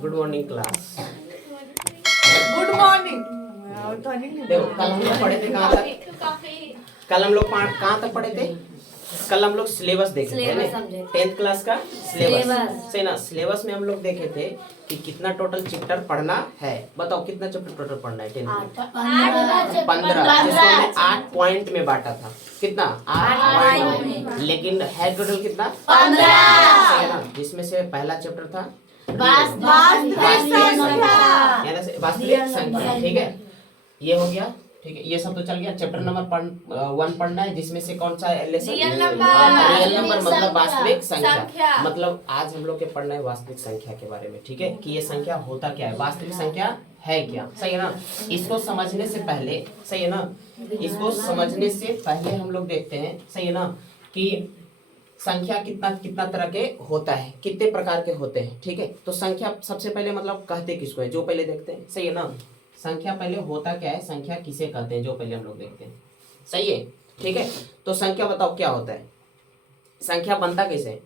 Good morning class. Good morning. देखो कल हम लोग पढ़े थे कहाँ तक? कल हम लोग कहाँ तक पढ़े थे? कल हम लोग सिलेबस देखे थे ना, 10th क्लास का सिलेबस। सही ना? सिलेबस में हम लोग देखे थे कि कितना टोटल चैप्टर पढ़ना है। बताओ कितना चैप्टर टोटल पढ़ना है 10th में? 15, जिसको हमने 8 पॉइंट में बांटा था। कितना? 8 पॉइंट। लेकिन है टोटल कितना? 15। सही है ना? जिसमें से पहला चैप्टर था वास्तविक संख्या। ठीक है, ये हो गया। ठीक है, ये सब तो चल गया। चैप्टर नंबर 1 पढ़ना है, जिसमें से कौन सा लेसन? रियल नंबर मतलब वास्तविक संख्या। मतलब आज हम लोग के पढ़ना है वास्तविक संख्या के बारे में। ठीक है, कि ये संख्या होता क्या है, वास्तविक संख्या है क्या। सही है ना? इसको समझने से पहले, सही है ना, इसको समझने से पहले हम लोग देखते हैं, सही है ना, कि संख्या कितना कितना तरह के होता है, कितने प्रकार के होते हैं। ठीक है, तो संख्या सबसे पहले मतलब कहते किसको है, जो पहले देखते हैं। सही है ना? संख्या पहले होता क्या है, संख्या किसे कहते हैं, जो पहले हम लोग देखते हैं। सही है? ठीक है, तो संख्या बताओ क्या होता है, संख्या बनता कैसे?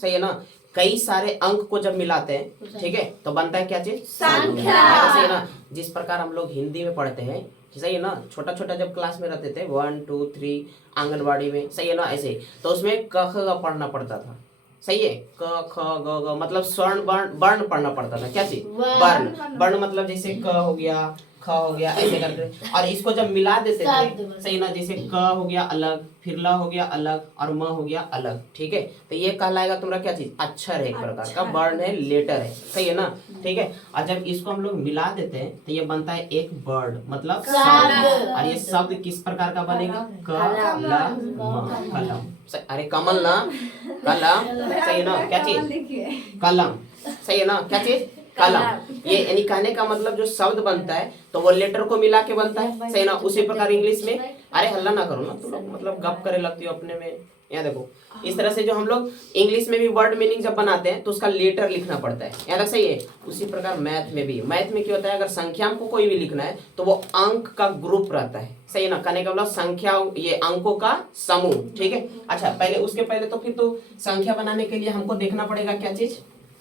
सही है ना? कई सारे अंक को जब मिलाते हैं, ठीक है, तो बनता है क्या चीज? संख्या। सही है ना? जिस प्रकार हम लोग हिंदी में पढ़ते हैं, सही है ना, छोटा छोटा जब क्लास में रहते थे 1 2 3 आंगनबाड़ी में, सही है ना, ऐसे, तो उसमें क ख ग पढ़ना पड़ता था। सही है? क ख ग मतलब स्वर्ण वर्ण पढ़ना पड़ता था। क्या चीज? वर्ण। वर्ण मतलब जैसे क हो गया, ख हो गया, ऐसे करके, और इसको जब मिला देते थे, सही ना, जैसे क हो गया अलग, फिर ल हो गया अलग, और म हो गया अलग। ठीक है, तो ये कहलाएगा तुम्हारा क्या चीज? अक्षर है, एक प्रकार का वर्ण है, लेटर है। सही है ना? ठीक है, और जब इसको हम लोग मिला देते हैं तो ये बनता है एक वर्ड, मतलब शब्द। और ये शब्द किस प्रकार का बनेगा? कलम। अरे कमल ना, कलम। सही है ना? क्या चीज? कलम। सही है ना? क्या चीज? कलम। ये यानी कहने का मतलब जो शब्द बनता है तो वो लेटर को मिला के बनता है। सही ना? उसी प्रकार इंग्लिश में, अरे हल्ला ना करो ना तुम लोग, मतलब गप करे लगती हो अपने में। यहाँ देखो, इस तरह से जो हम लोग इंग्लिश में भी वर्ड मीनिंग जब बनाते हैं तो उसका लेटर लिखना पड़ता है। यहाँ तक सही है? उसी प्रकार मैथ में भी, मैथ में क्या होता है, अगर संख्या को कोई भी लिखना है तो वो अंक का ग्रुप रहता है। सही है ना? कहने का मतलब संख्या, ये अंकों का समूह। ठीक है, अच्छा, पहले उसके पहले तो फिर तो संख्या बनाने के लिए हमको देखना पड़ेगा क्या चीज?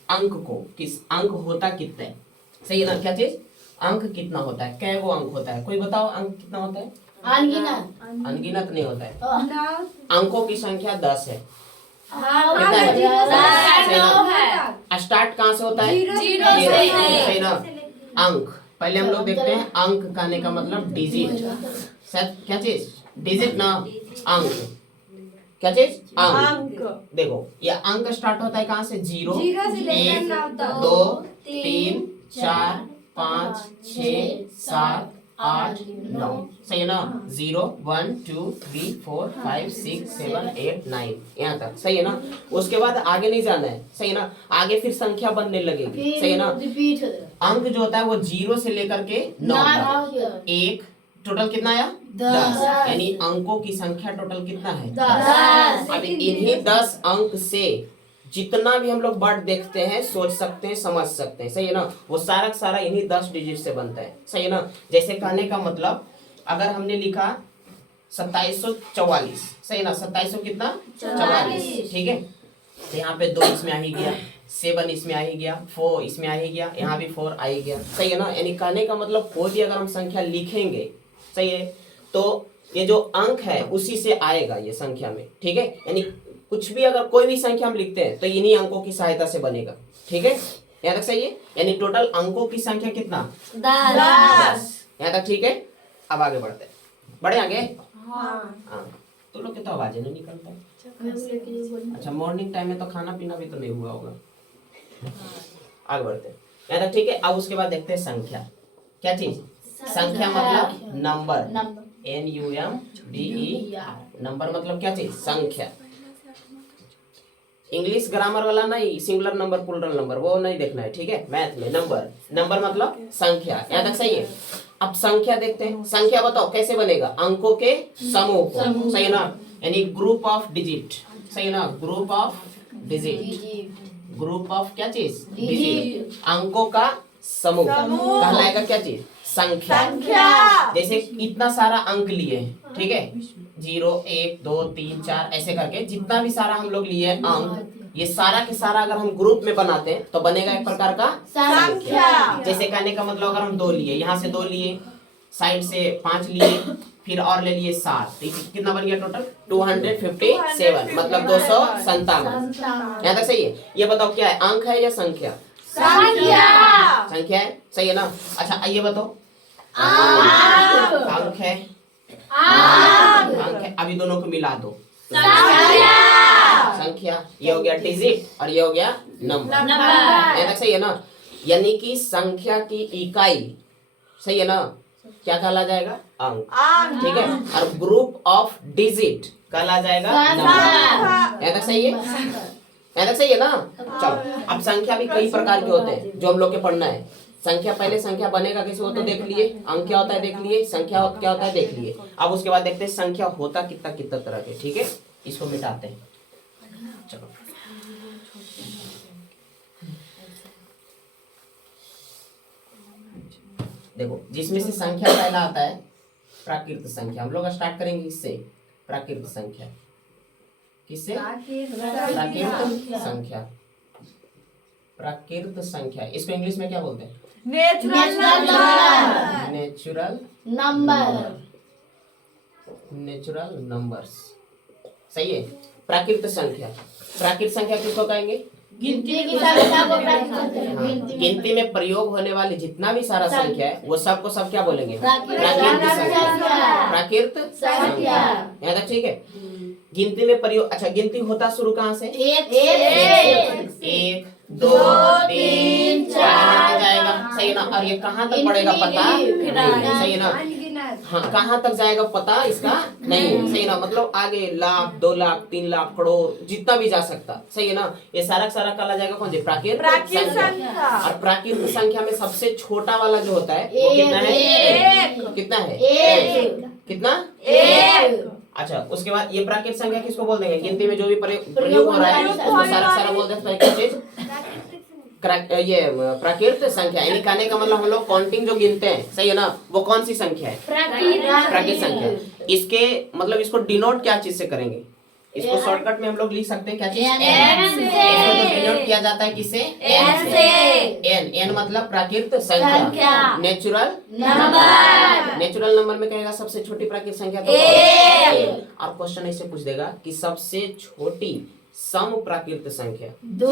अंक को, किस अंक होता कितना है। सही है ना? क्या चीज? अंक कितना होता है, कै वो अंक होता है, कोई बताओ अंक कितना होता है? अनगिनत। अनगिनत नहीं होता है। अंकों की संख्या 10 है। स्टार्ट कहाँ से होता है? जीरो से। सही ना? अंक पहले हम लोग देखते हैं। अंक कहने का मतलब डिजिट। क्या चीज? डिजिट ना, अंक। क्या चीज? अंक। देखो, ये अंक स्टार्ट होता है कहाँ से? 0 1 2 3 4 5 6 7 8 9। सही है ना? 0 1 2 3 4 5 6 7 8 9, यहाँ तक। सही है ना? उसके बाद आगे नहीं जाना है। सही है ना? आगे फिर संख्या बनने लगेगी। सही है ना? अंक जो होता है वो 0 से लेकर के 9 तक, एक टोटल कितना आया? 10। यानी अंकों की संख्या टोटल कितना है? 10। अब इन्हीं 10 अंक से जितना भी हम लोग वर्ड देखते हैं, सोच सकते हैं, समझ सकते हैं। सही है ना? वो सारा सारा इन्हीं 10 डिजिट से बनता है। सही है ना? जैसे कहने का मतलब, अगर हमने लिखा 2744, सही ना, 2700 कितना? 44। ठीक है, तो यहाँ पे 2 इसमें आ ही गया, 7 इसमें आ ही गया, 4 इसमें आ ही गया, यहाँ भी 4 आ ही गया। सही है ना? यानी कहने का मतलब कोई भी अगर हम संख्या लिखेंगे, सही है, तो ये जो अंक है उसी से आएगा ये संख्या में। ठीक है, यानी कुछ भी अगर कोई भी संख्या हम लिखते हैं तो इन्हीं अंकों की सहायता से बनेगा। ठीक है, यहाँ तक सही है? यानी टोटल अंकों की संख्या कितना? 10। यहाँ तक ठीक है? अब आगे बढ़ते हैं, बढ़े आगे। हाँ, तो लोग के तो आवाजें नहीं निकलता है। अच्छा, मॉर्निंग टाइम में तो खाना पीना भी तो नहीं हुआ होगा। आगे बढ़ते हैं, यहाँ तक ठीक है? अब उसके बाद देखते हैं संख्या। क्या चीज? संख्या मतलब नंबर, NUMBER। नंबर मतलब क्या चीज? संख्या। इंग्लिश ग्रामर वाला नहीं, सिंगुलर नंबर प्लूरल नंबर वो नहीं देखना है। ठीक है, मैथ में नंबर मतलब संख्या। यहाँ तक सही है? अब संख्या देखते हैं। संख्या बताओ कैसे बनेगा? अंकों के समूह को। सही है ना? यानी ग्रुप ऑफ डिजिट। सही है ना? Group of digit, group of क्या चीज? डिजिट। अंकों का समूह कहलाएगा क्या चीज? संख्या। जैसे इतना सारा अंक लिए, ठीक है, 0 1 2 3 4 ऐसे करके जितना भी सारा हम लोग लिए अंक, ये सारा के सारा अगर हम ग्रुप में बनाते हैं तो बनेगा एक प्रकार का संख्या। जैसे कहने का मतलब अगर हम 2 लिए, यहाँ से 2 लिए, साइड से 5 लिए, फिर और ले लिए 7, तो कितना बन गया टोटल 257, मतलब 257। यहाँ तक सही है। ये बताओ क्या है, अंक है या संख्या? संख्या है, सही है ना। अच्छा ये बताओ अंक है, अंक है। अभी दोनों को मिला दो, संख्या। ये हो गया डिजिट और ये हो गया नंबर। यहाँ तक सही है ना। यानी कि संख्या की इकाई, सही है ना, क्या कहला जाएगा? अंक। ठीक है। और ग्रुप ऑफ डिजिट कहला जाएगा नंबर। यहाँ तक सही है, यहाँ तक सही है ना। चलो अब संख्या भी कई प्रकार के होते हैं जो हम लोग के पढ़ना है। संख्या, पहले संख्या बनेगा कैसे वो तो देख लिए, अंक क्या होता है देख लिए, संख्या क्या होता है देख लिए। अब उसके बाद देखते हैं संख्या होता कितना कितना तरह के। ठीक है, इसको मिटाते हैं। चलो देखो, जिसमें से संख्या पहला आता है प्राकृत संख्या। हम लोग स्टार्ट करेंगे इससे, प्राकृत संख्या। किससे? प्राकृत संख्या। प्राकृत संख्या, इसको इंग्लिश में क्या बोलते हैं? Natural number. नेचुरल नंबर्स, सही है। प्राकृत संख्या, प्राकृत संख्या किसको कहेंगे? गिनती में प्रयोग होने वाली जितना भी सारा संख्या है वो सबको सब क्या बोलेंगे? प्राकृत संख्या। प्राकृत संख्या, यहाँ तक ठीक है। गिनती में प्रयोग, अच्छा गिनती होता शुरू कहाँ से? 1 2 3 4 जाएगा, सही है ना। और ये कहाँ तक पड़ेगा पता नहीं, सही है ना। हाँ, कहाँ तक जाएगा पता इसका नहीं है, सही है ना। मतलब आगे लाख, 2 लाख, 3 लाख, करोड़, जितना भी जा सकता, सही है ना। ये सारा सारा कहा जाएगा कौन सी? प्राकृत संख्या। और प्राकृत संख्या में सबसे छोटा वाला जो होता है वो कितना है? कितना है? 1। कितना? 1। अच्छा, उसके बाद ये प्राकृत संख्या किसको बोल देंगे? गिनती में जो भी प्रयोग हो रहा है उसको सारा सारा बोल देते हैं क्या चीज? ये प्राकृत संख्या। यानी कहने का मतलब हम लोग काउंटिंग जो गिनते हैं, सही है ना, वो कौन सी संख्या है? प्राकृत संख्या। इसके मतलब इसको डिनोट क्या चीज से करेंगे? इसको शॉर्टकट में हम लोग लिख सकते हैं क्या चीज? एन से। इसको जो डिनोट किया जाता है किससे? एन से। एन मतलब प्राकृत संख्या, नेचुरल नंबर। नेचुरल नंबर में कहेगा सबसे छोटी प्राकृत संख्या तो और क्वेश्चन ऐसे पूछ देगा कि सबसे छोटी सम प्राकृत संख्या 2।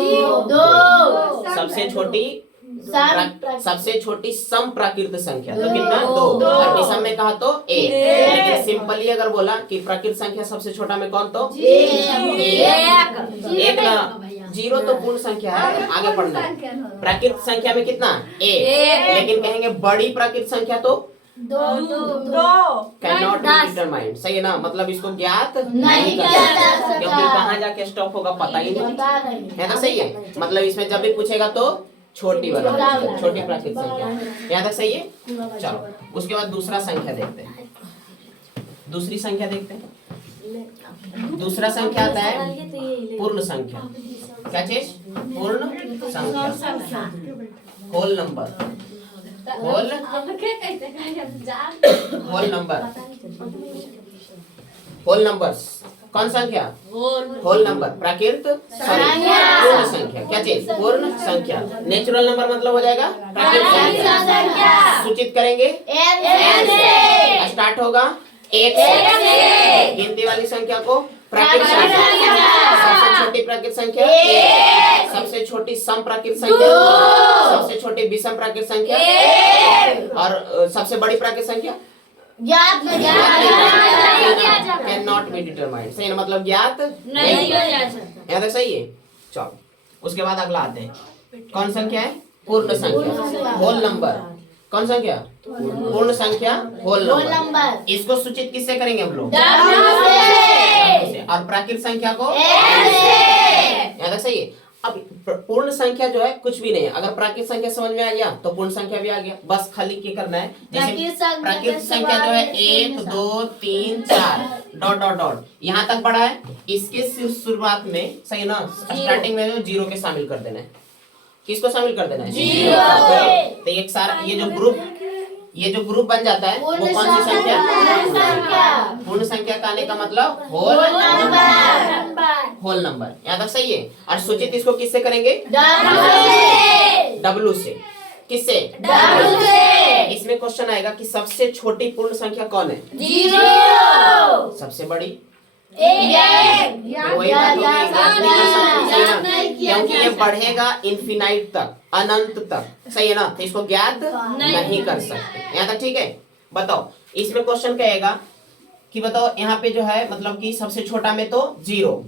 सबसे छोटी सम प्राकृत संख्या तो कितना? 2। और विषम में कहा तो 1। लेकिन सिंपली अगर बोला कि प्राकृत संख्या सबसे छोटा में कौन तो 1 ना। 0 तो पूर्ण संख्या है, आगे पढ़ना है। प्राकृत संख्या में कितना? 1। लेकिन कहेंगे बड़ी प्राकृत संख्या तो 2 कैन नॉट बी डिटरमाइंड, सही है ना। मतलब इसको ज्ञात नहीं कर सकते क्योंकि कहाँ जाके स्टॉप होगा पता ही नहीं है ना, सही है। मतलब इसमें जब भी पूछेगा तो छोटी वाला, छोटी प्राकृत संख्या। यहाँ तक सही है। चलो उसके बाद दूसरा संख्या देखते हैं। दूसरी संख्या देखते हैं। दूसरा संख्या आता है पूर्ण संख्या। क्या चीज? पूर्ण संख्या, whole number. Whole number, whole numbers. कौन संख्या? Whole number. प्राकृत पूर्ण संख्या, क्या चीज? पूर्ण संख्या। नेचुरल नंबर मतलब हो जाएगा प्राकृत संख्या। सूचित करेंगे एन से। स्टार्ट होगा 1 से। गिनती वाली संख्या को प्राकृत संख्या। सबसे छोटी प्राकृत संख्या 1। सबसे छोटी सम प्राकृत संख्या 2। सबसे छोटी विषम प्राकृत संख्या 1। और सबसे बड़ी प्राकृत संख्या कैन नॉट बी डिटरमाइंड, सही है ना। मतलब ज्ञात नहीं जा सकता। यहाँ तक सही है। चलो उसके बाद अगला आते हैं। कौन संख्या है? पूर्ण संख्या, होल नंबर। कौन संख्या? पूर्ण संख्या, होल नंबर। इसको सूचित किससे करेंगे हम लोग? और प्राकृत संख्या को यहाँ तक सही है। अब पूर्ण संख्या जो है कुछ भी नहीं है। अगर प्राकृत संख्या समझ में आ गया तो पूर्ण संख्या भी आ गया। बस खाली क्या करना है, जैसे प्राकृत संख्या जो है 1 2 3 4 डॉट डॉट डॉट यहाँ तक पढ़ा है। इसके शुरुआत में, सही ना, स्टार्टिंग में 0 के शामिल कर देना है। किसको शामिल कर देना है? 0। तो एक सारा ये जो ग्रुप ये जो ग्रुप बन जाता है वो कौन सी संख्या? पूर्ण संख्या का आने का मतलब होल नंबर। यहाँ तक सही है। और सूचित इसको किससे करेंगे? डब्लू से। किससे? इसमें क्वेश्चन आएगा कि सबसे छोटी पूर्ण संख्या कौन है? 0। सबसे बड़ी? वही बात होगी, क्योंकि ये बढ़ेगा इन्फिनाइट तक, अनंत तक। सही है ना? तो इसको ज्ञात नहीं कर सकते। यहाँ तक ठीक है। बताओ, इसमें क्वेश्चन कहेगा कि बताओ यहाँ पे जो है मतलब कि सबसे छोटा में तो 0,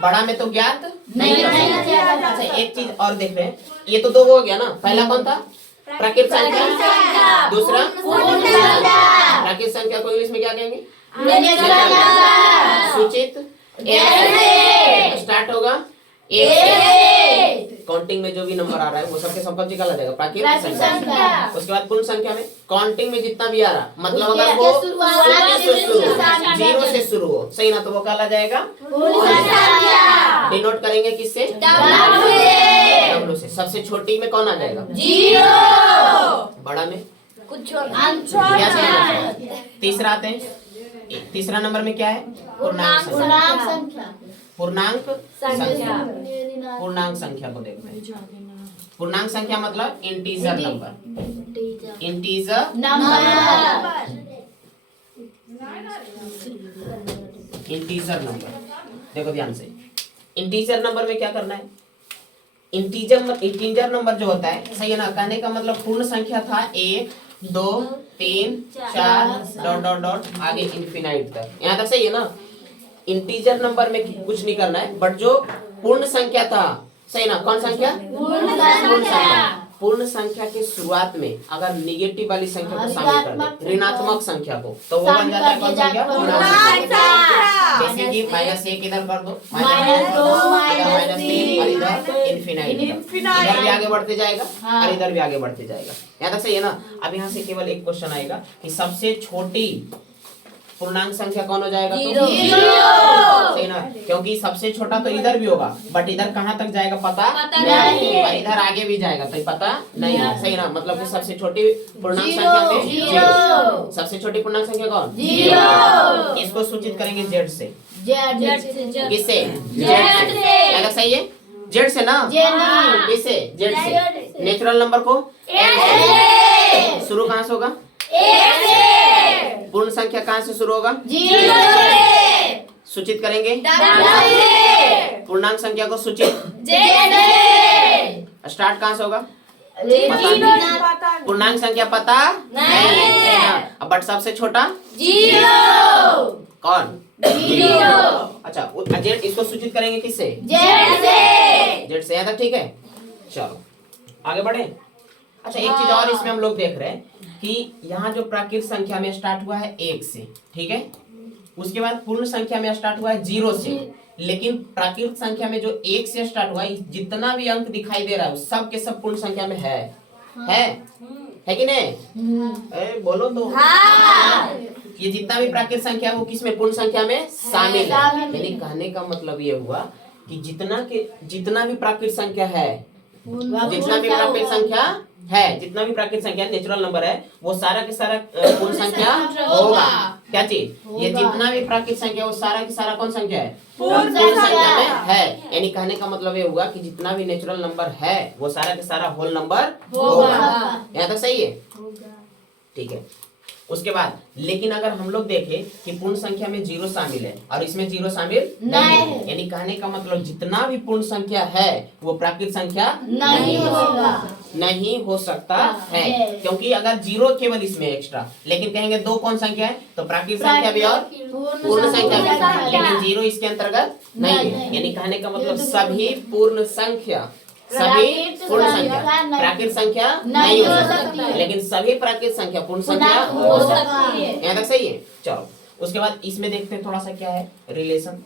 बड़ा में तो ज्ञात नहीं कर सकते। अच्छा, एक चीज और देख रहे हैं, ये तो 2 हो गया ना। पहला कौन था? प्राकृत संख्या। दूसरा प्राकृत संख्या को इंग्लिश में क्या कहेंगे? सूचित स्टार्ट होगा 1। काउंटिंग में जो भी नंबर आ रहा है वो सबके सब कब निकाला जाएगा? प्राकृत संख्या। उसके बाद पूर्ण संख्या में काउंटिंग में जितना भी आ रहा, मतलब अगर वो 0 से शुरू हो, सही ना, तो वो कहला जाएगा डिनोट करेंगे किससे? डब्लू से। सबसे छोटी में कौन आ जाएगा? 0। बड़ा में कुछ तीसरा आते हैं। तीसरा नंबर में क्या है? पूर्णांक संख्या। पूर्णांक संख्या को देखते हैं। पूर्णांक संख्या मतलब इंटीजर नंबर। Integer number. देखो ध्यान से, इंटीजर नंबर में क्या करना है? इंटीजर नंबर जो होता है, सही है ना, कहने का मतलब पूर्ण संख्या था 1 2 3 4 डॉट डॉट डॉट आगे इन्फिनाइट तक। यहाँ तक सही है ना? इंटीजर नंबर में कुछ नहीं करना है, बट जो पूर्ण संख्या था, सही ना, कौन संख्या? पूर्ण संख्या। पूर्ण संख्या के शुरुआत में अगर निगेटिव वाली संख्या को शामिल कर दे, ऋणात्मक संख्या को, तो वो बन जाता है कौन संख्या? पूर्णांक संख्या। जैसे कि -1 इधर कर दो, -2 -3 और इधर इन्फिनाइट। इधर भी आगे बढ़ते जाएगा और इधर भी आगे बढ़ते जाएगा। यहाँ तक सही है ना? अब यहाँ से केवल एक क्वेश्चन आएगा कि सबसे छोटी पूर्णांक संख्या कौन हो जाएगा? तो 0। सही ना, क्योंकि सबसे छोटा तो इधर भी होगा, बट इधर कहाँ तक जाएगा पता नहीं, और इधर आगे भी जाएगा तो पता नहीं है। सही ना, मतलब कि सबसे छोटी पूर्णांक संख्या में 0। सबसे छोटी पूर्णांक संख्या कौन? 0। इसको सूचित करेंगे जेड से। किससे? जेड से। सही है, जेड से ना? किससे? जेड से। नेचुरल नंबर को शुरू कहाँ से होगा? पूर्ण संख्या कहाँ से शुरू होगा? 0 से। सूचित करेंगे पूर्णांक संख्या को सूचित स्टार्ट कहाँ से होगा? पूर्णांक संख्या पता नहीं, बट सबसे छोटा 0। कौन? 0। अच्छा, जेड इसको सूचित करेंगे किससे? जेड से। यहाँ तक ठीक है। चलो आगे बढ़े। अच्छा, एक चीज और इसमें हम लोग देख रहे हैं कि यहाँ जो प्राकृत संख्या में स्टार्ट हुआ है 1 से, ठीक है, उसके बाद पूर्ण संख्या में स्टार्ट हुआ है 0 से, लेकिन प्राकृत संख्या में जो 1 से स्टार्ट हुआ है, जितना भी अंक दिखाई दे रहा है सब के सब पूर्ण संख्या में है कि नहीं? बोलो तो। ये जितना भी प्राकृत संख्या है वो किस में? पूर्ण संख्या में शामिल है। यानी कहने का मतलब ये हुआ कि जितना भी प्राकृत संख्या है, जितना भी प्राकृत संख्या नेचुरल नंबर है, वो सारा के सारा पूर्ण संख्या होगा। क्या चीज? ये जितना भी प्राकृत संख्या वो सारा की सारा कौन संख्या है? पूर्ण संख्या में है। यानी कहने का मतलब ये हुआ कि जितना भी नेचुरल नंबर है वो सारा के सारा होल नंबर होगा। यहाँ तक सही है? ठीक है। उसके बाद लेकिन अगर हम लोग देखें कि पूर्ण संख्या में 0 शामिल है और इसमें 0 शामिल नहीं है, यानी कहने का मतलब जितना भी पूर्ण संख्या है वो प्राकृत संख्या नहीं हो सकता है, क्योंकि अगर 0 केवल इसमें एक्स्ट्रा, लेकिन कहेंगे 2 कौन संख्या है? तो प्राकृत संख्या भी और पूर्ण संख्या भी, लेकिन 0 इसके अंतर्गत नहीं है। यानी कहने का मतलब सभी पूर्ण संख्या, सभी पूर्ण संख्या प्राकृत संख्या नहीं हो सकती, लेकिन सभी प्राकृत संख्या पूर्ण संख्या हो सकती है। यहाँ तक सही है? चलो उसके बाद इसमें देखते हैं थोड़ा सा क्या है रिलेशन।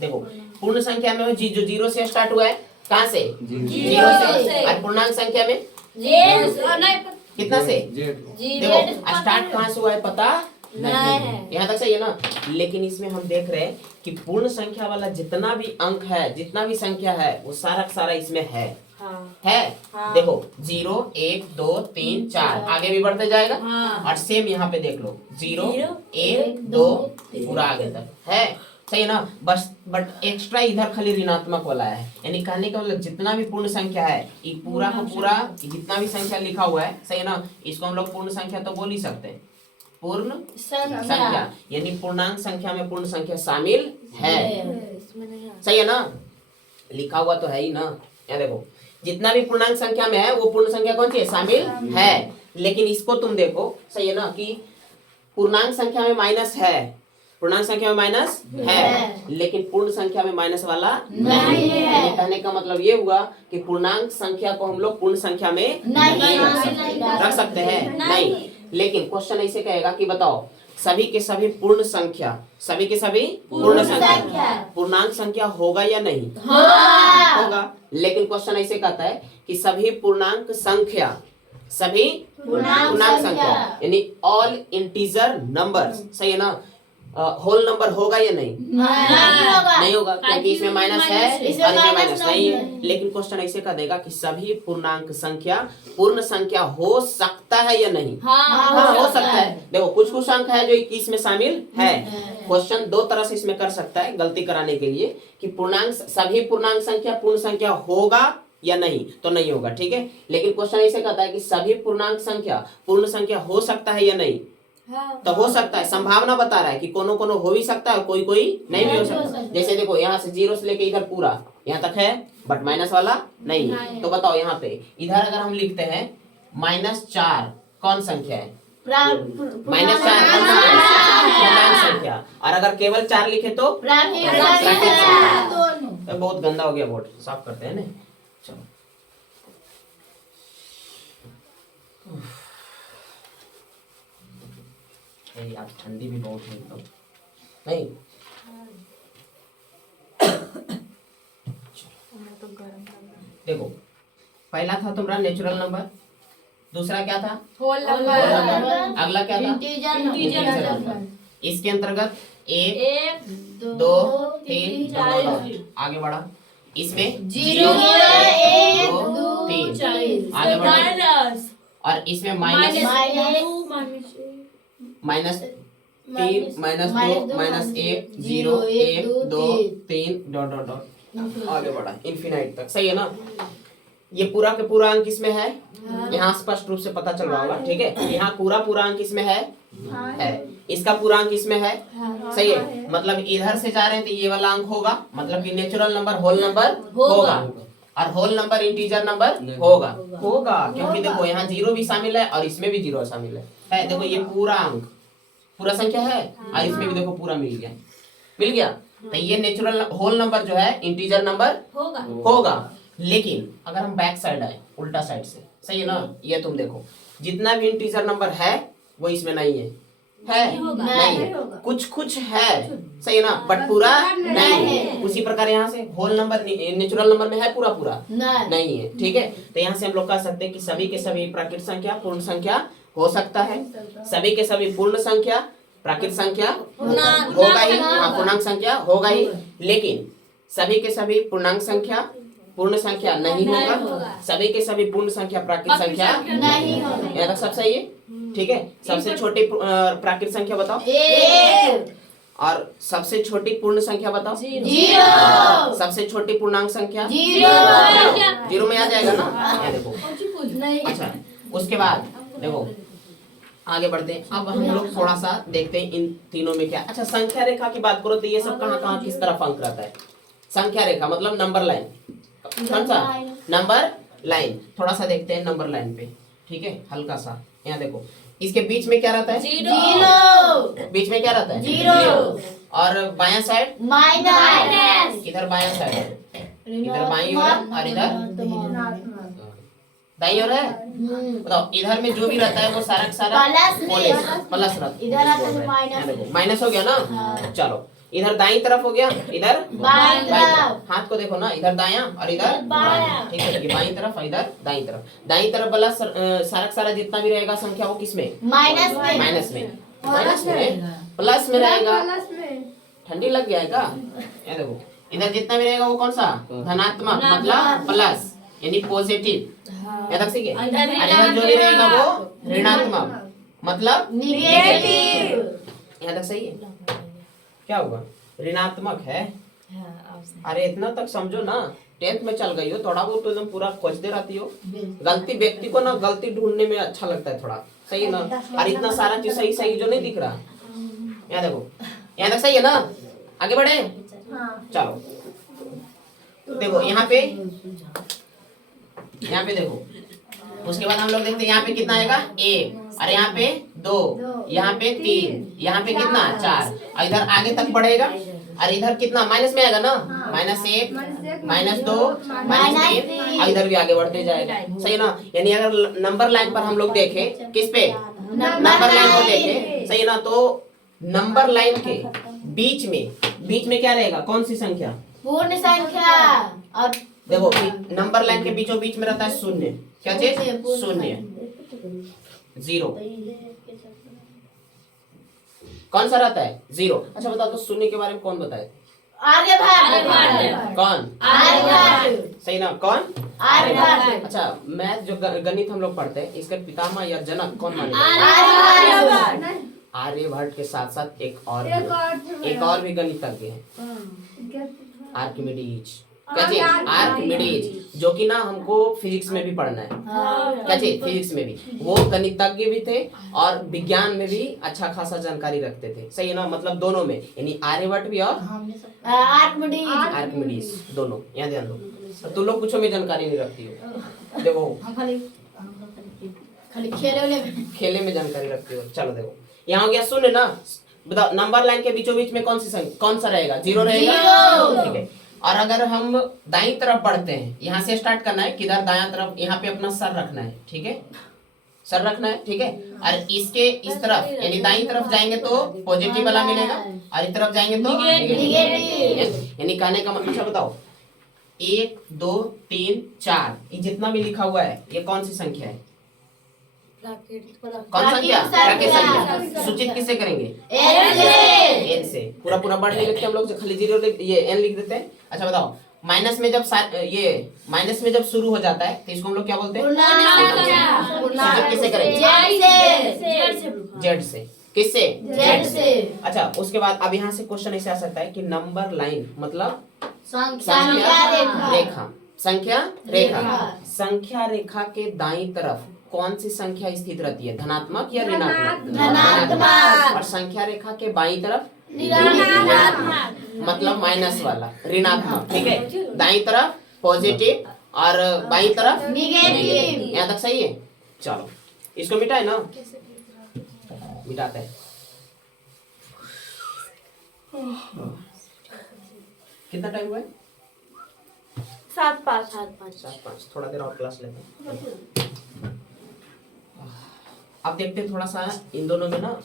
देखो पूर्ण संख्या में जो 0 से स्टार्ट हुआ है, कहाँ से? 0 से। और पूर्णांक संख्या में कितना से? देखो स्टार्ट कहाँ से हुआ है पता नहीं। यहाँ तक सही है ना? लेकिन इसमें हम देख रहे हैं कि पूर्ण संख्या वाला जितना भी अंक है, जितना भी संख्या है, वो सारा सारा इसमें है। है। देखो 0 1 2 3 4 आगे भी बढ़ते जाएगा। और सेम यहाँ पे देख लो 0 1 2 पूरा आगे तक है। सही है ना। बस बट एक्स्ट्रा इधर खाली ऋणात्मक वाला है, यानी कहने का मतलब जितना भी पूर्ण संख्या है ये पूरा का पूरा जितना भी संख्या लिखा हुआ है, सही है ना, इसको हम लोग पूर्ण संख्या तो बोल ही सकते हैं। पूर्ण संख्या यानी पूर्णांक संख्या में पूर्ण संख्या शामिल है। सही है ना, लिखा हुआ तो है ही ना। यहाँ देखो जितना भी पूर्णांक संख्या में है वो पूर्ण संख्या कौन सी है, शामिल है। लेकिन इसको तुम देखो, सही है ना, कि पूर्णांक संख्या में माइनस है, पूर्णांक संख्या में माइनस है, लेकिन पूर्ण संख्या में माइनस वाला नहीं है। यानी कहने का मतलब ये हुआ कि पूर्णांक संख्या को हम लोग पूर्ण संख्या में नहीं रख सकते हैं, नहीं। लेकिन क्वेश्चन ऐसे कहेगा कि बताओ सभी के सभी पूर्ण संख्या, सभी के सभी पूर्ण संख्या पूर्णांक संख्या होगा या नहीं होगा। लेकिन क्वेश्चन ऐसे कहता है कि सभी पूर्णांक संख्या, सभी पूर्णांक संख्या यानी ऑल इंटीजर नंबर्स, सही है ना, होल नंबर होगा या नहीं होगा क्योंकि इसमें माइनस है और इसमें माइनस नहीं है। लेकिन क्वेश्चन ऐसे कर देगा कि सभी पूर्णांक संख्या पूर्ण संख्या हो सकता है या नहीं। हाँ, हो सकता है। देखो कुछ कुछ अंक है जो 21 में शामिल है। क्वेश्चन दो तरह से इसमें कर सकता है गलती कराने के लिए कि पूर्णांक सभी पूर्णांक संख्या पूर्ण संख्या होगा या नहीं, तो नहीं होगा, ठीक है। लेकिन क्वेश्चन ऐसे कहता है कि सभी पूर्णांक संख्या पूर्ण संख्या हो सकता है या नहीं, तो हो सकता है, संभावना बता रहा है कि कोनो कोनो हो भी सकता है और कोई कोई नहीं भी हो सकता। जैसे देखो यहाँ से 0 से लेके इधर पूरा यहाँ तक है बट माइनस वाला नहीं है। तो बताओ यहाँ पे इधर अगर हम लिखते हैं -4 कौन संख्या है, -4 पूर्णांक संख्या, और अगर केवल 4 लिखे तो बहुत गंदा हो गया बोर्ड, साफ करते हैं ना। चलो यार ठंडी भी बहुत है तो नहीं। देखो पहला था तुम्हारा नेचुरल नंबर, दूसरा क्या था होल नंबर, अगला क्या था इंटीजर नंबर। इसके अंतर्गत 1 2 3 आगे बढ़ा, इसमें 0 1 2 3 आगे बढ़ा, और इसमें -3 -2 -1 0 1 2 3 डॉट डॉट डॉट आगे बढ़ा इनफिनाइट तक, सही है ना। ये पूरा के पूरा अंक इसमें है, यहाँ स्पष्ट रूप से पता चल रहा होगा, ठीक है। यहाँ पूरा अंक इसमें है, इसका पूरा अंक इसमें है, सही है। मतलब इधर से जा रहे हैं तो ये वाला अंक होगा, मतलब कि नेचुरल नंबर होल नंबर होगा, और होल नंबर इंटीजर नंबर होगा क्योंकि देखो यहाँ 0 भी शामिल है और इसमें भी 0 शामिल है। देखो ये पूरा अंक पूरा संख्या है और इसमें भी देखो पूरा मिल गया। तो ये नेचुरल होल नंबर जो है इंटीजर नंबर होगा। लेकिन अगर हम बैक साइड आए उल्टा साइड से, सही है ना, ये तुम देखो जितना भी इंटीजर नंबर है वो इसमें नहीं है, नहीं है, कुछ है, सही है ना, बट पूरा नहीं है। उसी प्रकार यहाँ से होल नंबर नेचुरल नंबर में है पूरा नहीं है, ठीक है। तो यहाँ से हम लोग कह सकते हैं कि सभी के सभी प्राकृत संख्या पूर्ण संख्या हो सकता है, सभी के सभी पूर्ण संख्या प्राकृत संख्या होगा ही, पूर्णांक संख्या होगा ही। लेकिन सभी के सभी पूर्णांक संख्या पूर्ण संख्या नहीं होगा, सभी के सभी पूर्ण संख्या प्राकृत संख्या नहीं होगा। यहाँ तक सब सही है, ठीक है। सबसे छोटी प्राकृत संख्या बताओ 1, और सबसे छोटी पूर्ण संख्या बताओ 0, सबसे छोटी पूर्णांक संख्या 0 में आ जाएगा ना। ये देखो अच्छा, उसके बाद देखो आगे बढ़ते हैं। अब हम लोग थोड़ा सा देखते हैं इन तीनों में क्या। अच्छा संख्या रेखा की बात करो तो ये सब कहाँ किस तरफ अंक रहता है। संख्या रेखा मतलब नंबर लाइन, कौन सा नंबर लाइन। थोड़ा सा देखते हैं नंबर लाइन पे, ठीक है, हल्का सा। यहाँ देखो इसके बीच में क्या रहता है 0, बीच में क्या रहता है 0, और बायां साइड माइनस, इधर बायां साइड, इधर बाईं ओर और इधर दाईं ओर है। बताओ इधर में जो भी रहता है वो सारा सारा प्लस रहता है, इधर आता है माइनस, माइनस हो गया ना। चलो इधर दाईं तरफ हो गया, इधर बाईं तरफ। हाथ को देखो ना, इधर दायां और इधर बायां, ठीक है। ये बाईं तरफ और इधर दाईं तरफ। दाईं तरफ वाला सारा सारा जितना भी रहेगा संख्या वो किस में माइनस में प्लस में रहेगा। ठंडी लग गया है क्या? ये देखो इधर जितना भी रहेगा वो कौन सा धनात्मक मतलब प्लस, यानी पॉजिटिव, यहाँ तक सही है। और इधर जो भी रहेगा वो ऋणात्मक, मतलब नेगेटिव। यहाँ तक सही है। क्या होगा? ऋणात्मक है। अरे इतना तक समझो ना, 10th में चल गई हो, थोड़ा बहुत तो एकदम पूरा खोजते रहती हो। गलती व्यक्ति को ना गलती ढूंढने में अच्छा लगता है थोड़ा, सही है ना। और इतना सारा चीज सही सही जो नहीं दिख रहा, यहाँ देखो, यहाँ तक सही है ना। आगे बढ़े, चलो देखो यहाँ पे देखो। उसके बाद हम लोग देखते हैं यहाँ पे कितना आएगा 1, और यहाँ पे 2, यहाँ पे 3, यहाँ पे कितना 4, और इधर आगे तक बढ़ेगा। और इधर कितना माइनस में आएगा ना, -1, -2, -3, और इधर भी आगे बढ़ते जाएगा, सही ना। यानी अगर नंबर लाइन पर हम लोग देखें, किस पे, नंबर लाइन को देखें, सही ना, तो नंबर लाइन के बीच में क्या रहेगा, कौन सी संख्या, पूर्ण संख्या। और देखो नंबर लाइन के बीचों बीच में रहता है शून्य। क्या चीज? शून्य, 0। कौन सा रहता है? 0। अच्छा बताओ तो शून्य के बारे में कौन बताए? आर्यभट्ट। कौन? आर्यभट्ट। सही ना, कौन? आर्यभट्ट। अच्छा मैथ जो गणित हम लोग पढ़ते हैं, इसके पितामह या जनक कौन माने? आर्यभट्ट। आर्यभट्ट के साथ साथ एक और भी गणितज्ञ है, आर्किमिडीज। क्या चीज? आर्किमिडीज, जो कि ना हमको फिजिक्स में भी पढ़ना है। क्या चीज? फिजिक्स में भी। वो गणितज्ञ भी थे और विज्ञान में भी अच्छा खासा जानकारी रखते थे, सही है ना, मतलब दोनों में, यानी आर्यभट्ट भी और आर्किमिडीज दोनों। यहाँ ध्यान दो, तुम लोग कुछ में जानकारी नहीं रखती हो, देखो खाली खेले में जानकारी रखती हो। चलो देखो यहाँ हो गया शून्य ना। बताओ नंबर लाइन के बीचों बीच में कौन सा रहेगा? 0 रहेगा, ठीक है। और अगर हम दाईं तरफ बढ़ते हैं, यहाँ से स्टार्ट करना है, किधर? दायां तरफ, यहाँ पे अपना सर रखना है, ठीक है, सर रखना है, ठीक है। और इसके इस तरफ यानी दाईं तरफ जाएंगे तो पॉजिटिव वाला मिलेगा, और इस तरफ जाएंगे तो नेगेटिव। यानी कहने का मतलब, अच्छा बताओ 1 2 3 4 ये जितना भी लिखा हुआ है, ये कौन सी संख्या है? कौन संख्या? प्राकृत संख्या। सूचित किससे करेंगे? n से। पूरा बढ़ नहीं लिखते हम लोग, खाली 0 ये n लिख देते हैं। अच्छा बताओ माइनस में जब शुरू हो जाता है तो इसको हम लोग क्या बोलते हैं? सूचित किससे करेंगे? z से। किससे? Z से। अच्छा उसके बाद अब यहाँ से क्वेश्चन ऐसे आ सकता है कि नंबर लाइन मतलब संख्या रेखा। संख्या रेखा। संख्या रेखा के दाईं तरफ कौन सी संख्या स्थित रहती है? धनात्मक या ऋणात्मक? धनात्मक। और संख्या रेखा के बाईं तरफ ऋणात्मक। मतलब माइनस वाला, ऋणात्मक, ठीक है। दाईं तरफ पॉजिटिव और बाईं तरफ नेगेटिव। यहाँ तक सही है। चलो इसको मिटाए ना, मिटाते हैं। कितना टाइम हुआ है? 7:05। थोड़ा देर और क्लास लेते हैं। अब देखते हैं थोड़ा सा इन दोनों में ना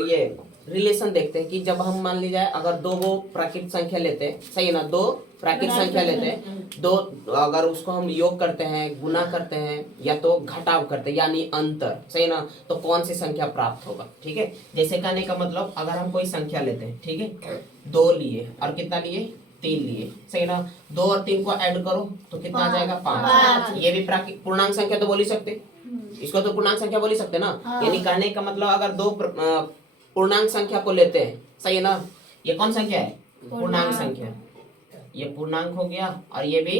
ये रिलेशन देखते हैं कि जब हम मान ली जाए अगर 2 प्राकृत संख्या लेते हैं, सही है ना, 2 प्राकृत संख्या लेते हैं, 2 अगर उसको हम योग करते हैं, गुना करते हैं या तो घटाव करते हैं यानी अंतर, सही ना, तो कौन सी संख्या प्राप्त होगा? ठीक है, जैसे कहने का मतलब अगर हम कोई संख्या लेते हैं, ठीक है, 2 लिए और कितना लिए? 3 लिए, सही ना, 2 और 3 को ऐड करो तो कितना आ जाएगा? 5। ये भी पूर्णांक संख्या तो बोल ही सकते, इसको तो पूर्णांक संख्या बोल ही सकते ना। यानी कहने का मतलब अगर 2 पूर्णांक संख्या को लेते हैं, सही है ना, ये कौन संख्या है? पूर्णांक संख्या। ये पूर्णांक हो गया और ये भी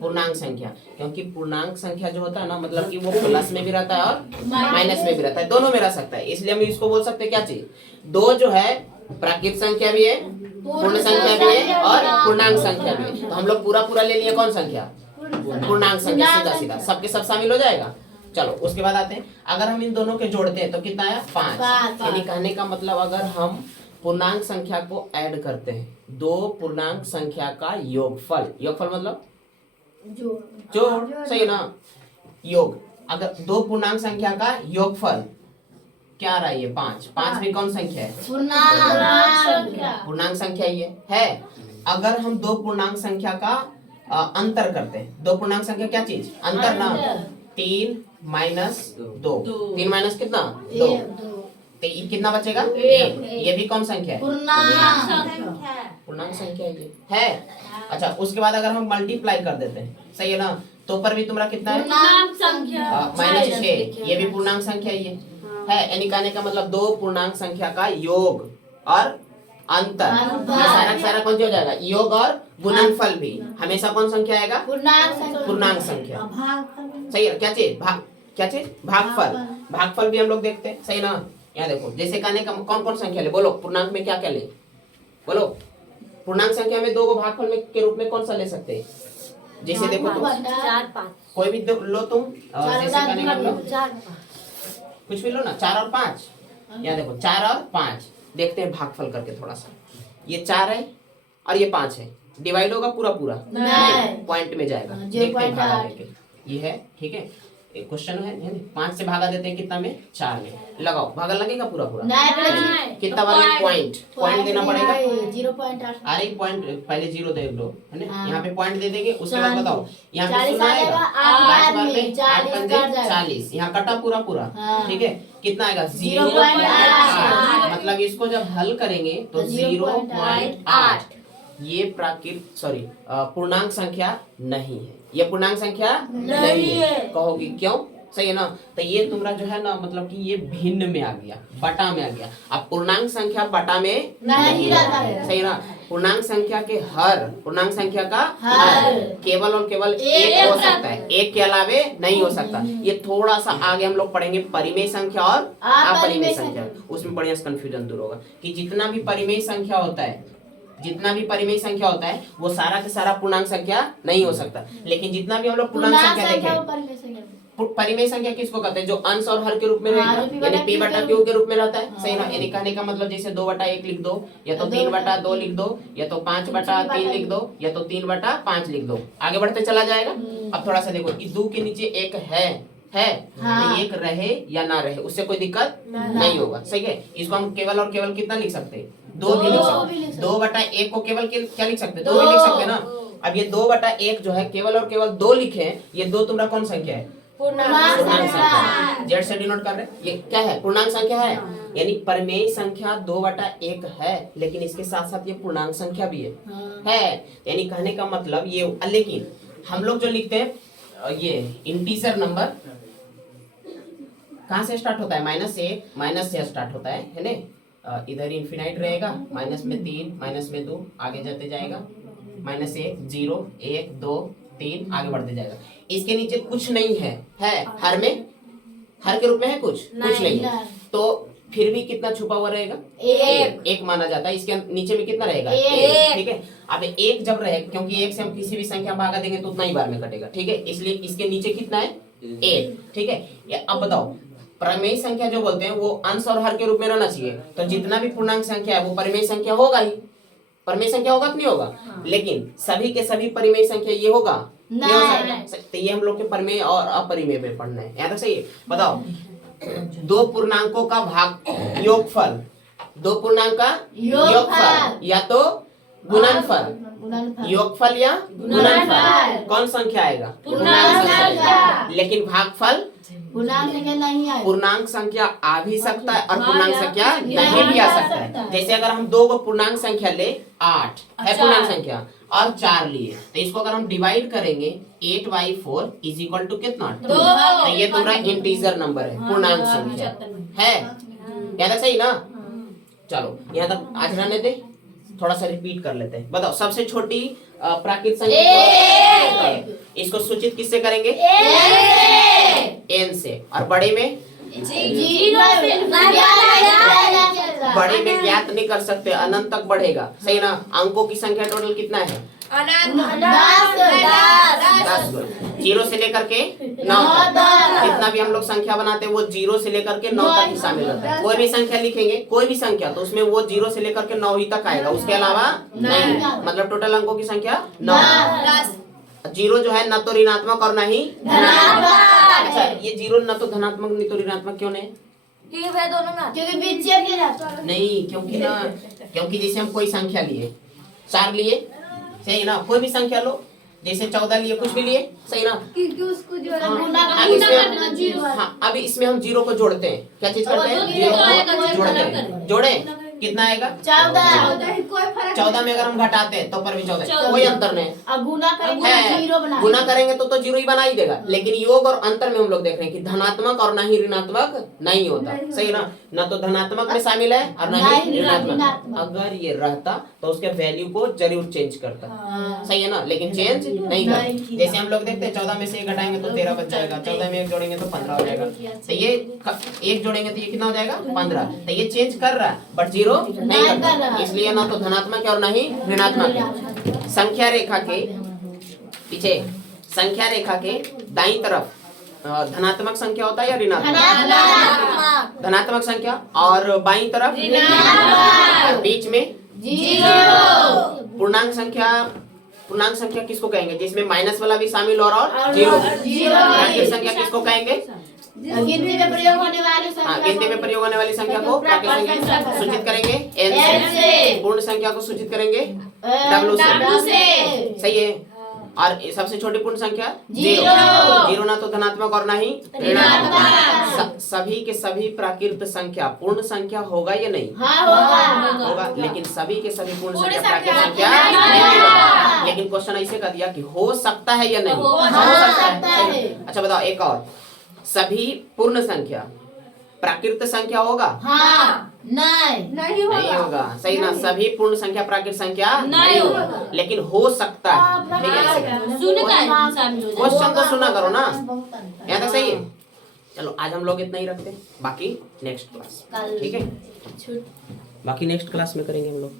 पूर्णांक संख्या, क्योंकि पूर्णांक संख्या जो होता है ना मतलब कि वो प्लस में भी रहता है और माइनस में भी रहता है, दोनों में रह सकता है, इसलिए हम इसको बोल सकते हैं क्या चीज? 2 जो है प्राकृत संख्या भी है, पूर्ण संख्या भी है और पूर्णांक संख्या भी है। तो हम लोग पूरा ले लिए कौन संख्या? पूर्णांक संख्या। सीधा सीधा सबके सब शामिल हो जाएगा। चलो उसके बाद आते हैं, अगर हम इन दोनों के जोड़ते हैं तो कितना आया? 5। यानी कहने का मतलब अगर हम पूर्णांक संख्या को ऐड करते हैं, 2 पूर्णांक संख्या का योगफल मतलब जोड़, सही ना, योग। अगर 2 पूर्णांक संख्या का योगफल क्या आ रहा है? ये 5। 5 भी कौन संख्या है? पूर्णांक संख्या ये है। अगर हम 2 पूर्णांक संख्या का अंतर करते हैं, 2 पूर्णांक संख्या क्या चीज? अंतर ना। 3 - 2, 3 माइनस कितना? 2। तो ये कितना बचेगा? ये भी कौन संख्या है? पूर्णांक संख्या है। अच्छा, उसके बाद अगर हम मल्टीप्लाई कर देते हैं, सही है ना, तो ऊपर भी तुम्हारा कितना है? -6, ये भी पूर्णांक संख्या ही है। यानी कहने का मतलब दो पूर्णांक संख्या का योग और अंतर, ये सारा सारा कौन सी हो जाएगा? योग और गुणनफल भी हमेशा कौन संख्या आएगा? पूर्णांक संख्या। सही है। क्या चीज? क्या चीज? भागफल। भागफल भी हम लोग देखते हैं, सही ना। यहाँ देखो, जैसे कहने का कौन कौन संख्या ले, बोलो पूर्णांक में क्या क्या ले, बोलो। पूर्णांक संख्या में दो को भागफल में के रूप में कौन सा ले सकते हैं? जैसे देखो तुम कोई भी लो तुम, जैसे कहने का मतलब कुछ भी लो ना, 4 और 5। यहाँ देखो 4 और 5, देखते हैं भागफल करके थोड़ा सा। ये 4 है और ये 5 है, डिवाइड होगा पूरा पूरा? नहीं, पॉइंट में जाएगा। देखते हैं भागा देके, ये है, ठीक है। एक क्वेश्चन है 5 से भागा देते हैं कितना में? 4 में। लगाओ, भागा लगेगा पूरा पूरा? कितना वाले? पॉइंट देना पड़ेगा। 0.8। अरे पॉइंट पहले 0 दे दो, है ना। यहाँ पे पॉइंट दे देंगे, उसके बाद बताओ यहाँ पे सुना आएगा 8 बार में 8 पंजे 40, यहाँ कटा पूरा पूरा, ठीक है। कितना आएगा? 0.8। मतलब इसको जब हल करेंगे तो 0.8 ये पूर्णांक संख्या नहीं है। ये पूर्णांक संख्या नहीं है। कहोगी क्यों? सही है ना। तो ये तुम्हारा जो है ना, मतलब कि ये भिन्न में आ गया, बटा में आ गया। अब पूर्णांक संख्या बटा में नहीं रहता है, सही ना। पूर्णांक संख्या के हर, पूर्णांक संख्या का हर केवल और केवल एक हो सकता है, एक के अलावे नहीं हो सकता। ये थोड़ा सा आगे हम लोग पढ़ेंगे परिमेय संख्या और अपरिमेय संख्या, उसमें बढ़िया कंफ्यूजन दूर होगा कि जितना भी परिमेय संख्या होता है, जितना भी परिमेय संख्या होता है वो सारा का सारा पूर्णांक संख्या नहीं हो सकता। लेकिन जितना भी हम लोग पूर्णांक संख्या देखें, परिमेय संख्या किसको कहते हैं? जो अंश और हर के रूप में रहेगा, यानी p बटा q के रूप में रहता है, सही ना। यानी कहने का मतलब जैसे 2/1 लिख दो, या तो 3/2 लिख दो, या तो 5/3 लिख दो, या तो 3/5 लिख दो, आगे बढ़ते चला जाएगा। अब थोड़ा सा देखो, इस 2 के नीचे एक है तो एक रहे या ना रहे उससे कोई दिक्कत नहीं होगा, सही है। इसको हम केवल और केवल कितना लिख सकते हैं? 2 भी लिख सकते हैं। 2/1 को केवल क्या लिख सकते हैं? 2 भी लिख सकते हैं ना। अब ये 2/1 जो है केवल और केवल 2 लिखे, ये 2 तुम्हारा कौन संख्या है? पूर्णांक संख्या। जेड से डिनोट कर रहे हैं, ये क्या है? पूर्णांक संख्या है। यानी परिमेय संख्या 2/1 है, लेकिन इसके साथ साथ ये पूर्णांक संख्या भी है। यानी कहने का मतलब ये, लेकिन हम लोग जो लिखते हैं ये इंटीजर नंबर कहाँ से स्टार्ट होता है? -1 माइनस से स्टार्ट होता है ना। इधर इनफिनाइट रहेगा, माइनस में 3, माइनस में 2, आगे जाते जाएगा, -1 0 1 2 3, आगे बढ़ते जाएगा। इसके नीचे कुछ नहीं है हर में, हर के रूप में है कुछ नहीं है, तो फिर भी कितना छुपा हुआ रहेगा? एक माना जाता है। इसके नीचे में कितना रहेगा? 1, ठीक है। अब 1 जब रहे, क्योंकि 1 से हम किसी भी संख्या भागा देंगे तो उतना ही बार में कटेगा, ठीक है। इसलिए इसके नीचे कितना है? 1, ठीक है। अब बताओ, परिमेय संख्या जो बोलते हैं वो अंश और हर के रूप में रहना चाहिए, तो जितना भी पूर्णांक संख्या है वो परिमेय संख्या होगा ही। परिमेय संख्या होगा कि नहीं होगा? लेकिन सभी के सभी परिमेय संख्या ये होगा नहीं हो सकता। तो ये हम लोग के परिमेय और अपरिमेय में पढ़ना है, याद सही है। बताओ, 2 पूर्णांकों का भाग योगफल, 2 पूर्णांक का योगफल या तो गुणनफल, योगफल या गुणनफल, कौन संख्या आएगा? पूर्णांक संख्या। लेकिन भागफल पूर्णांक संख्या नहीं है। पूर्णांक संख्या आ भी सकता है और पूर्णांक संख्या नहीं भी आ सकता है। जैसे अगर हम 2 को पूर्णांक संख्या ले, 8 है पूर्णांक संख्या, और 4 लिए, तो इसको अगर हम डिवाइड करेंगे 8/4 इज इक्वल टू कितना? 2। तो ये तुम्हारा इंटीजर नंबर है, पूर्णांक संख्या है। याद सही ना। चलो यहाँ तक आज रहने दे, थोड़ा सा रिपीट कर लेते हैं। बताओ, सबसे छोटी प्राकृत संख्या इसको सूचित किससे करेंगे? n से। और बड़े में? बड़े में ज्ञात नहीं कर सकते, अनंत तक बढ़ेगा, सही ना। अंकों की संख्या टोटल कितना है? 10। 0 से लेकर के 9 तक जितना भी हम लोग संख्या बनाते हैं वो 0 से लेकर के 9 तक ही शामिल होता है। कोई भी संख्या लिखेंगे, कोई भी संख्या, तो उसमें वो 0 से लेकर के 9 ही तक आएगा, उसके अलावा नहीं। मतलब टोटल अंकों की संख्या 9। 0 जो है न तो ऋणात्मक और न ही धनात्मक। अच्छा, ये 0 न तो धनात्मक नहीं तो ऋणात्मक क्यों नहीं? क्योंकि बीच में नहीं, क्योंकि जैसे हम कोई संख्या लिए, 4 लिए, सही ना। कोई भी संख्या लो, जैसे 14 लिए, कुछ भी लिए, सही ना। क्योंकि उसको जोड़ा हाँ, गुना अब इसमें करना जीरो है। हाँ, अब इसमें हम जीरो को जोड़ते हैं। क्या चीज करते हैं? जीरो को जोड़ते हैं। जोड़े कितना आएगा? 14 कोई फर्क 14 में अगर हम घटाते हैं तो पर भी 14, कोई अंतर नहीं अब गुना करेंगे है। जीरो बना गुना करेंगे तो जीरो ही बना ही देगा। लेकिन योग और अंतर में हम लोग देख रहे हैं कि धनात्मक और ना ही ऋणात्मक नहीं होता, सही ना। ना तो धनात्मक में शामिल है और ना ही ऋणात्मक। अगर ये रहता तो उसके वैल्यू को जरूर चेंज करता, सही है ना। लेकिन चेंज नहीं करता। जैसे हम लोग देखते हैं 14 में से 1 घटाएंगे तो 13 बच जाएगा, 14 में 1 जोड़ेंगे तो 15 हो जाएगा। तो ये 1 जोड़ेंगे तो ये कितना हो जाएगा? 15। तो ये चेंज कर रहा है बट जीरो नहीं करता, इसलिए ना तो धनात्मक है और ना ही ऋणात्मक है। संख्या रेखा के पीछे, संख्या रेखा के दाईं तरफ धनात्मक संख्या होता है या ऋणात्मक? धनात्मक संख्या। और बाईं तरफ और बीच में पूर्णांक संख्या। पूर्णांक संख्या किसको कहेंगे? जिसमें माइनस वाला भी शामिल हो और जीरो। प्राकृत संख्या किसको कहेंगे? गिनती में प्रयोग होने वाली संख्या गिनती में प्रयोग होने वाली संख्या को प्राकृत संख्या सूचित करेंगे एन से। पूर्ण संख्या को सूचित करेंगे डब्ल्यू से, सही है। और सबसे छोटी पूर्ण संख्या जीरो। जीरो ना तो धनात्मक और ना ही ऋणात्मक। सभी के सभी प्राकृत संख्या पूर्ण संख्या होगा या नहीं? होगा। लेकिन सभी के सभी पूर्ण संख्या प्राकृत संख्या नहीं होगा। लेकिन क्वेश्चन ऐसे कर दिया कि हो सकता है या नहीं? हो सकता है। अच्छा बताओ एक और, सभी पूर्ण संख्या प्राकृत संख्या होगा? नहीं होगा, सही ना। सभी पूर्ण संख्या प्राकृत संख्या नहीं होगा, लेकिन हो सकता है। ठीक है, क्वेश्चन तो सुना करो ना, यहाँ तक सही है। चलो आज हम लोग इतना ही रखते हैं, बाकी नेक्स्ट क्लास, ठीक है। बाकी नेक्स्ट क्लास में करेंगे हम लोग।